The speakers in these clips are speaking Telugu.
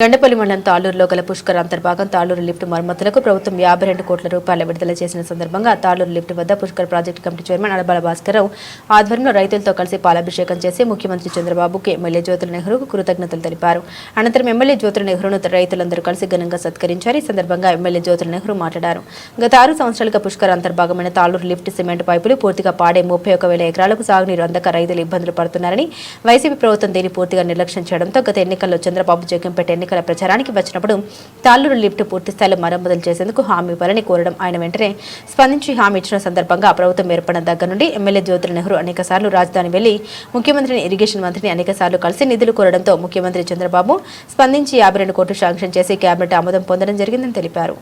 గండపల్లి మండలం తాళూరులో గల పుష్కర్ అంతర్భాగం తాళూరు లిఫ్ట్ మరమ్మతులకు ప్రభుత్వం యాభై రెండు కోట్ల రూపాయల విడుదల చేసిన సందర్భంగా తాళూరు లిఫ్ట్ వద్ద Pushkar project committee chairman Adabala Bhaskararao ఆధ్వర్యంలో రైతులతో కలిసి పాలాభిషేకం చేసి ముఖ్యమంత్రి చంద్రబాబుకు ఎమ్మెల్యే జ్యోతుల నెహ్రూకు కృతజ్ఞతలు తెలిపారు. అనంతరం ఎమ్మెల్యే జ్యోతుల నెహ్రూను రైతులందరూ కలిసి ఘనంగా సత్కరించారు. ఈ సందర్భంగా ఎమ్మెల్యే జ్యోతుల నెహ్రూ మాట్లాడారు. గత ఆరు సంవత్సరాలుగా పుష్కర్ అంతర్భాగమైన తాళూరు లిఫ్ట్ సిమెంట్ పైపులు పూర్తిగా పాడే ముప్పై ఒక వేల ఎకరాలకు సాగునీరు అందక రైతులు ఇబ్బందులు పడుతున్నారని వైసీపీ ప్రభుత్వం దీన్ని పూర్తిగా నిర్లక్ష్యం చేయడంతో గత ఎన్నికల్లో చంద్రబాబు జగన్పేట ఎన్నికల ప్రచారానికి వచ్చినప్పుడు తాళ్ళూరు లిఫ్ట్ పూర్తిస్థాయిలో మరమ్మతులు చేసేందుకు హామీ ఇవ్వాలని కోరడం ఆయన వెంటనే స్పందించి హామీ ఇచ్చిన సందర్భంగా ప్రభుత్వం ఏర్పడిన దగ్గర నుండి ఎమ్మెల్యే జ్యోతుల నెహ్రూ అనేక సార్లు రాజధాని వెళ్ళి ముఖ్యమంత్రిని ఇరిగేషన్ మంత్రిని అనేక సార్లు కలిసి నిధులు కోరడంతో ముఖ్యమంత్రి చంద్రబాబు స్పందించి యాభై రెండు కోట్లు శాంక్షన్ చేసి కేబినెట్ ఆమోదం పొందడం జరిగిందని తెలిపారు.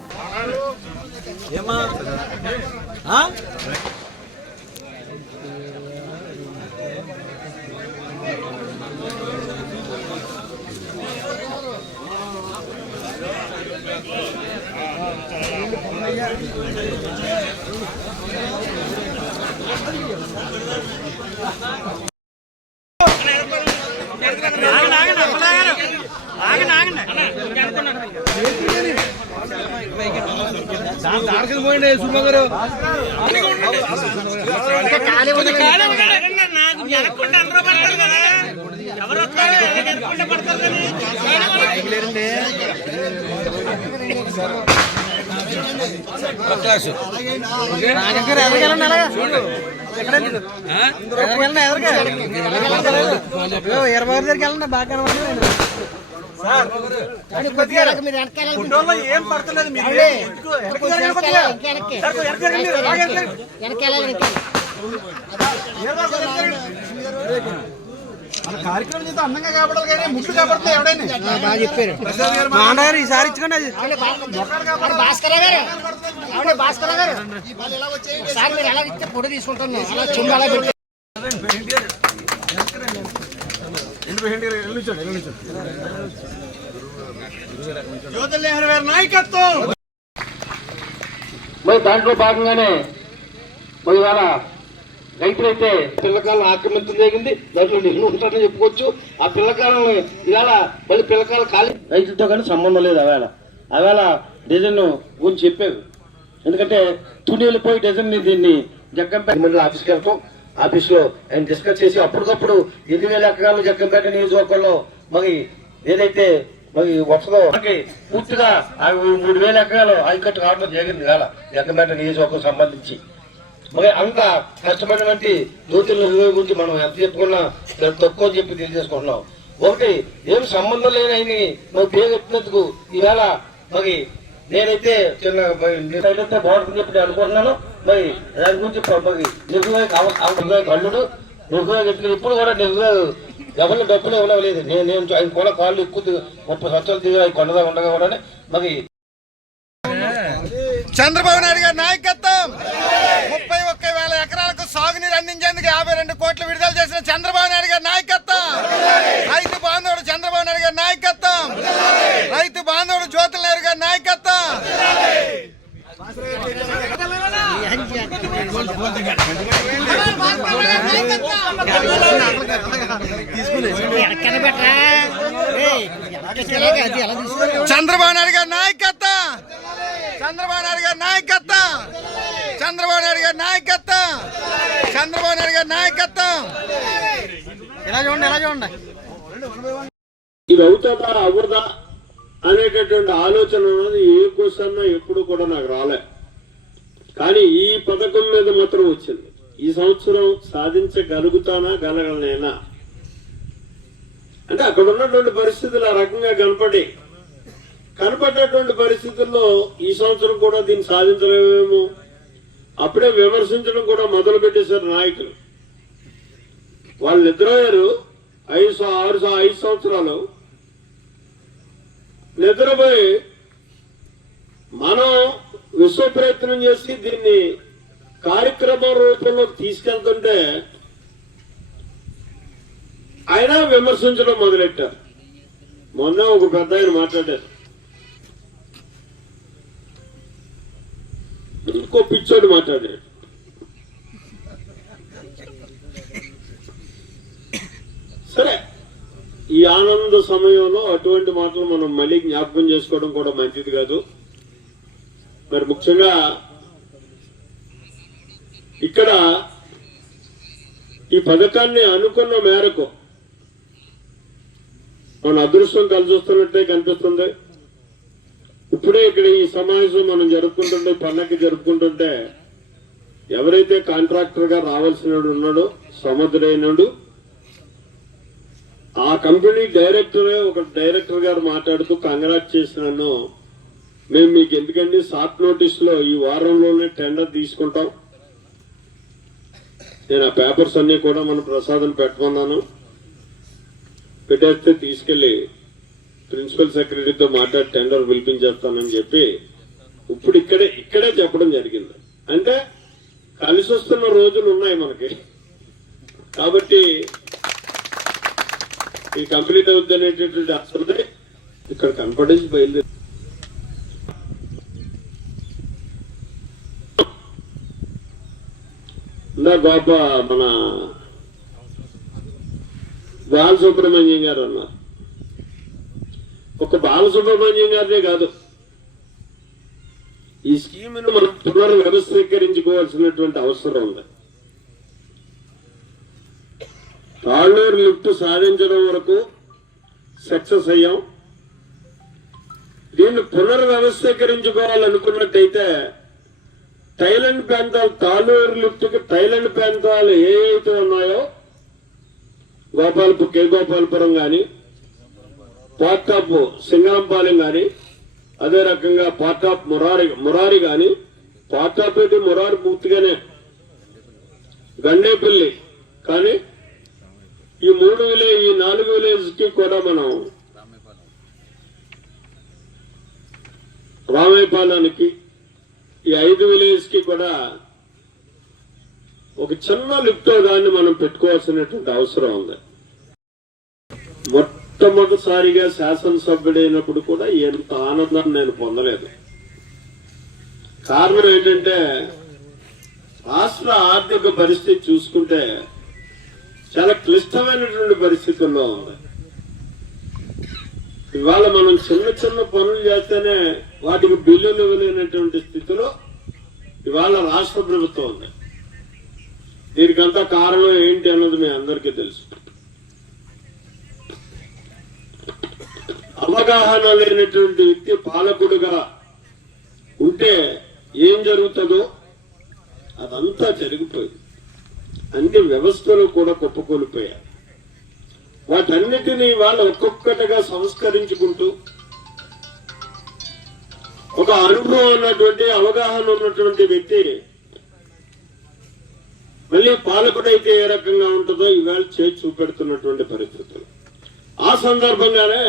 దానికి పోయిండే సుబ్బ గారు ఇరవై దగ్గరికి వెళ్ళండి బాగా ఫోటోలో ఏం పడతలేదు మీరు? వెనక్కి మన కార్యక్రమం చేస్తే అందంగా కాబడాలి కానీ కాబడితే ఎవడైనా? బాగా చెప్పారు మా అన్నగారు ఈసారి ఇచ్చుకోండి. అది భాస్కర్ గారు. భాస్కర్ గారు. ఒకసారి మీరు ఎలా ఇస్తే ఫోటో తీసుకుంటాను అలా చుమ్మ అలా పెట్టి. నాయకత్వం. మరి దాంట్లో భాగంగానే మరి రైతులైతే పిల్లకాలను ఆక్రమించడం జరిగింది దాంట్లో నేను ఉంటానని చెప్పుకోవచ్చు. ఆ పిల్లకాలను ఇవాళ మళ్ళీ పిల్లకాల ఖాళీ రైతులతో కానీ సంబంధం లేదు అవేళ. అవేళ డిజైన్ గురించి చెప్పారు ఎందుకంటే తుని వెళ్ళిపోయి డిజైన్ దీన్ని జగ్గంపేట మండలి ఆఫీస్కి వెళ్తాం. ఆఫీస్లో ఆయన డిస్కస్ చేసి అప్పటికప్పుడు ఎన్ని వేల ఎకరాలు జగ్గంపేట నియోజకవర్గంలో మరి ఏదైతే మరి వస్తుందో మనకి పూర్తిగా ఆ మూడు వేల ఎకరాలు ఆయకట్టు కావడం జరిగింది వేళ జగ్గంపేట నియోజకవర్గం సంబంధించి. మరి అంత కష్టమైనటువంటి జ్యోతుల నిర్వహణ గురించి మనం ఎంత చెప్పుకున్నా తక్కువ చెప్పి తెలియజేసుకుంటున్నాం. ఒకటి ఏం సంబంధం లేని మరి పేరు చెప్పినందుకు ఈవేళ మరి నేనైతే చిన్న అయితే బాగుంటుంది చెప్పి అనుకుంటున్నాను. మరి దాని గురించి మరి నిర్వహణ కళ్ళుడు నిర్వహణ ఇప్పుడు కూడా నిర్వహణ ఎవరు డబ్బులు ఇవ్వలేదు నేను నేను ఆయన కూడా కాళ్ళు ఎక్కువ ముప్పై సంవత్సరాలు దిగి ఆయన కొండగా ఉండగా కూడా మరి చంద్రబాబు నాయుడు గారి నాయకత్వం ముప్పై ఒక్క వేల ఎకరాలకు సాగునీరు యాభై రెండు కోట్లు విడుదల చేసిన చంద్రబాబు నాయుడు గారి నాయకత్వం. రైతు బాంధవుడు చంద్రబాబు నాయుడు గారి నాయకత్వం. రైతు బాంధవుడు జ్యోతుల నాయుడు గారి నాయకత్వం. చంద్రబాబు నాయుడు గారి నాయకత్వం. చంద్రబాబు నాయుడు గారి నాయకత్వం. చంద్రబాబు నాయుడు గారి నాయకత్వం. చంద్రబాబు నాయుడు గారి నాయకత్వం. ఎలా చూడండి ఎలా చూడండి. ఇది అవుతుందా అవ్వదా అనేటటువంటి ఆలోచన అనేది ఏ క్వశ్చన్ ఎప్పుడు కూడా నాకు రాలే. కానీ ఈ పథకం మీద మాత్రం వచ్చింది. ఈ సంవత్సరం సాధించగలుగుతానా గలగలనేనా అంటే అక్కడ ఉన్నటువంటి పరిస్థితులు ఆ రకంగా కనపడి కనపడేటువంటి పరిస్థితుల్లో ఈ సంవత్సరం కూడా దీన్ని సాధించలేమేమో? అప్పుడే విమర్శించడం కూడా మొదలు పెట్టేశారు నాయకులు. వాళ్ళు నిద్రపోయారు ఐదు ఆరు ఐదు సంవత్సరాలు నిద్రపోయి మనం విశ్వ ప్రయత్నం చేసి దీన్ని కార్యక్రమం రూపంలో తీసుకెళ్తుంటే ఆయన విమర్శించడం మొదలెట్టారు. మొన్న ఒక పెద్ద ఆయన మాట్లాడారు. ఇంకో పిచ్చోడు మాట్లాడాడు సరే ఈ ఆనంద సమయంలో అటువంటి మాటలు మనం మళ్ళీ జ్ఞాపకం చేసుకోవడం కూడా మంచిది కాదు. మరి ముఖ్యంగా ఇక్కడ ఈ పథకాన్ని అనుకున్న మేరకు మన అదృష్టం కలిసి వస్తున్నట్టే కనిపిస్తుంది. ఇప్పుడే ఇక్కడ ఈ సమావేశం మనం జరుపుకుంటుంటే పండగ జరుపుకుంటుంటే ఎవరైతే కాంట్రాక్టర్గా రావాల్సిన ఉన్నాడో సముద్రైనడు ఆ కంపెనీ డైరెక్టర్ ఒక డైరెక్టర్ గారు మాట్లాడుతూ కంగ్రాట్ చేసినాను. మేము మీకు ఎందుకండి షార్ట్ నోటీస్లో ఈ వారంలోనే టెండర్ తీసుకుంటాం? నేను ఆ పేపర్స్ అన్ని కూడా మన ప్రసాదం పెట్టమన్నాను. పెట్టేస్తే తీసుకెళ్ళి ప్రిన్సిపల్ సెక్రటరీతో మాట్లాడి టెండర్ పిలిపించేస్తానని చెప్పి ఇప్పుడు ఇక్కడే ఇక్కడే చెప్పడం జరిగింది. అంటే కలిసి వస్తున్న రోజులు ఉన్నాయి మనకి. కాబట్టి ఈ కంప్లీట్ అవుద్ది అనేటటువంటి అసలు ఇక్కడ కనపడేసి బయలుదేరి ఇందా గొప్ప మన బాలసుబ్రహ్మణ్యం గారు అన్నారు. ఒక బాలసుబ్రహ్మణ్యం గారినే కాదు. ఈ స్కీమ్ను మనం పునర్వ్యవస్థీకరించుకోవాల్సినటువంటి అవసరం ఉంది. తాళ్ళూరు లిఫ్ట్ సాధించడం వరకు సక్సెస్ అయ్యాం. దీన్ని పునర్వ్యవస్థీకరించుకోవాలనుకున్నట్టయితే థైలాండ్ ప్రాంతాలు తాళ్ళూరు లిఫ్ట్కి థైలాండ్ ప్రాంతాలు ఏవైతే ఉన్నాయో గోపాలపు కే. గోపాలపురం కానీ పార్ట్ ఆఫ్ సింగరంపాలెం గాని అదే రకంగా పార్ట్ ఆఫ్ మురారి మురారి గాని పార్ట్ ఆఫ్ ఏంటి మురారి పూర్తిగానే గండేపల్లి. కానీ ఈ మూడు విలేజ్ ఈ నాలుగు విలేజ్కి కూడా మనం రామేపాలానికి ఈ ఐదు విలేజ్కి కూడా ఒక చిన్న లిఫ్ట్ దాన్ని మనం పెట్టుకోవాల్సినటువంటి అవసరం ఉంది. మొట్టమొదటిసారిగా శాసనసభ్యుడైనప్పుడు కూడా ఎంత ఆనందాన్ని నేను పొందలేదు. కారణం ఏంటంటే రాష్ట్ర ఆర్థిక పరిస్థితి చూసుకుంటే చాలా క్లిష్టమైనటువంటి పరిస్థితుల్లో ఉంది. ఇవాళ మనం చిన్న చిన్న పనులు చేస్తేనే వాటికి బిల్లులు ఇవ్వలేనటువంటి స్థితిలో ఇవాళ రాష్ట్ర ప్రభుత్వం ఉంది. దీనికంతా కారణం ఏంటి అన్నది మీ అందరికీ తెలుసు. అవగాహన లేనటువంటి వ్యక్తి పాలకుడుగా ఉంటే ఏం జరుగుతుందో అదంతా జరిగిపోయింది. అన్ని వ్యవస్థలు కూడా కుప్పకూలిపోయాయి వాటన్నిటినీ వాళ్ళు ఒక్కొక్కటిగా సంస్కరించుకుంటూ ఒక అనుభవం ఉన్నటువంటి అవగాహన ఉన్నటువంటి వ్యక్తి మళ్ళీ పాలకుడైతే ఏ రకంగా ఉంటుందో ఇవాళ చేసి చూపెడుతున్నటువంటి పరిస్థితులు. ఆ సందర్భంగానే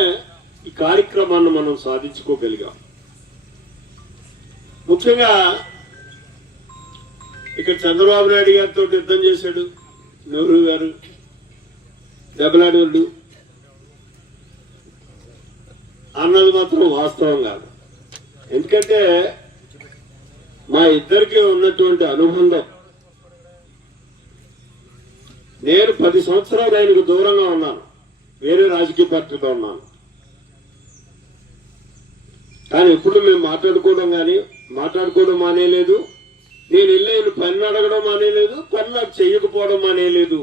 ఈ కార్యక్రమాన్ని మనం సాధించుకోగలిగాం. ముఖ్యంగా ఇక్కడ చంద్రబాబు నాయుడు గారితో యుద్ధం చేశాడు నెహ్రూ గారు దెబ్బలాడేవాళ్ళు. అన్నది మాత్రం వాస్తవం కాదు. ఎందుకంటే మా ఇద్దరికి ఉన్నటువంటి అనుబంధం. నేను పది సంవత్సరాలు ఆయనకు దూరంగా ఉన్నాను. వేరే రాజకీయ పార్టీలో ఉన్నాను. కానీ ఎప్పుడు మేము మాట్లాడుకోవడం కానీ మాట్లాడుకోవడం మానేయలేదు నేను వెళ్ళి ఆయన పని అడగడం మానేయలేదు పని నాకు చెయ్యకపోవడం మానేయలేదు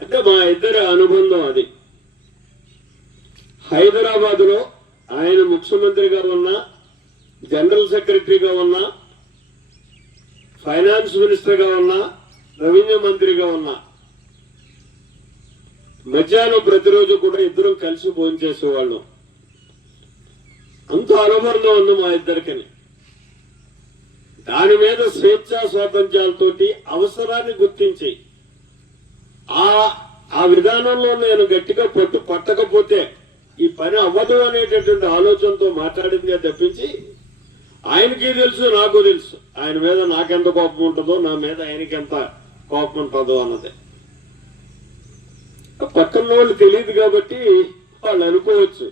అంటే మా ఇద్దరి అనుబంధం అది. హైదరాబాద్లో ఆయన ముఖ్యమంత్రిగా ఉన్నా జనరల్ సెక్రటరీగా ఉన్నా ఫైనాన్స్ మినిస్టర్గా ఉన్నా రెవెన్యూ మంత్రిగా ఉన్నా. మధ్యాహ్నం ప్రతిరోజు కూడా ఇద్దరం కలిసి భోజనం చేసేవాళ్ళం. అంత అనుబంధం ఉంది మా ఇద్దరికని దాని మీద స్వేచ్ఛా స్వాతంత్ర్యాలతోటి అవసరాన్ని గుర్తించి ఆ ఆ విధానంలో నేను గట్టిగా పట్టు పట్టకపోతే ఈ పని అవ్వదు అనేటటువంటి ఆలోచనతో మాట్లాడిందే తప్పించి ఆయనకి తెలుసు నాకు తెలుసు. ఆయన మీద నాకెంత కోపం ఉంటుందో నా మీద ఆయనకి ఎంత కోపం ఉంటుందో అన్నది. పక్కన వాళ్ళు తెలియదు కాబట్టి వాళ్ళు అనుకోవచ్చు.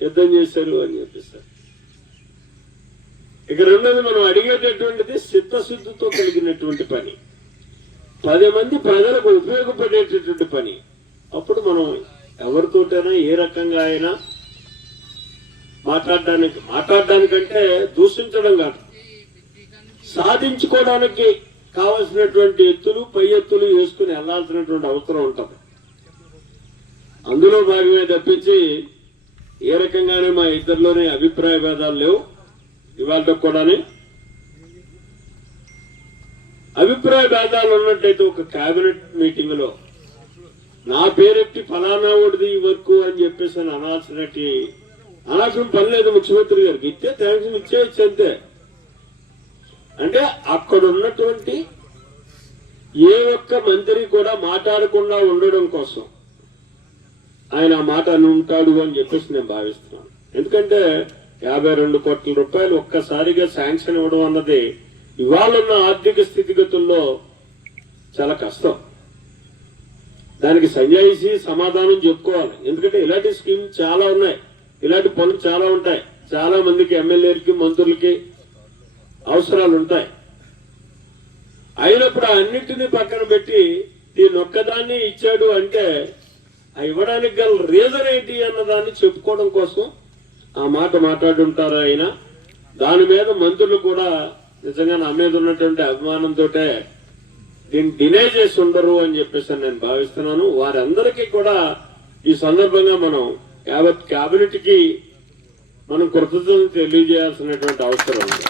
యుద్ధం చేశారు అని చెప్పిస్తారు ఇక రెండోది మనం అడిగేటటువంటిది చిత్తశుద్ధితో కలిగినటువంటి పని. పది మంది ప్రజలకు ఉపయోగపడేటటువంటి పని. అప్పుడు మనం ఎవరితోటైనా ఏ రకంగా అయినా మాట్లాడడానికి మాట్లాడడానికంటే దూషించడం కాదు. సాధించుకోవడానికి కావలసినటువంటి ఎత్తులు పై ఎత్తులు వేసుకుని వెళ్ళాల్సినటువంటి అవసరం ఉంటుంది. అందులో భాగమే తప్పించి ఏ రకంగానే మా ఇద్దరిలోనే అభిప్రాయ భేదాలు లేవు. ఇవాళ కూడానే అభిప్రాయ భేదాలు ఉన్నట్టయితే ఒక కేబినెట్ మీటింగ్లో నా పేరెత్తి ఫలానా ఓడిది ఈ వర్క్ అని చెప్పేసి అని అనాల్సినట్టు అనాల్సిన పని లేదు ముఖ్యమంత్రి గారికి. ఇచ్చే థ్యాంక్స్ ఇచ్చే ఇచ్చే అంతే. అంటే అక్కడ ఉన్నటువంటి ఏ ఒక్క మంత్రి కూడా మాట్లాడకుండా ఉండడం కోసం ఆయన ఆ మాట అనుంటాడు ఉంటాడు అని చెప్పేసి నేను భావిస్తున్నాను. ఎందుకంటే యాభై రెండు కోట్ల రూపాయలు ఒక్కసారిగా శాంక్షన్ ఇవ్వడం అన్నది ఇవాళన్న ఆర్థిక స్థితిగతుల్లో చాలా కష్టం. దానికి సంజాయిషి సమాధానం చెప్పుకోవాలి. ఎందుకంటే ఇలాంటి స్కీమ్ చాలా ఉన్నాయి. ఇలాంటి పనులు చాలా ఉంటాయి. చాలా మందికి ఎమ్మెల్యేలకి మంత్రులకి అవసరాలు ఉంటాయి. అయినప్పుడు అన్నింటినీ పక్కన పెట్టి దీన్ని ఒక్కదాన్ని ఇచ్చాడు అంటే ఆ ఇవ్వడానికి గల రీజన్ ఏంటి అన్నదాన్ని చెప్పుకోవడం కోసం ఆ మాట మాట్లాడుంటారు ఆయన. దాని మీద మంత్రులు కూడా నిజంగా నా మీద ఉన్నటువంటి అభిమానంతో దీన్ని డినే చేసి ఉండరు అని చెప్పేసి నేను భావిస్తున్నాను. వారందరికీ కూడా ఈ సందర్భంగా మనం యావత్ క్యాబినెట్కి మనం కృతజ్ఞతలు తెలియజేయాల్సినటువంటి అవసరం ఉంది.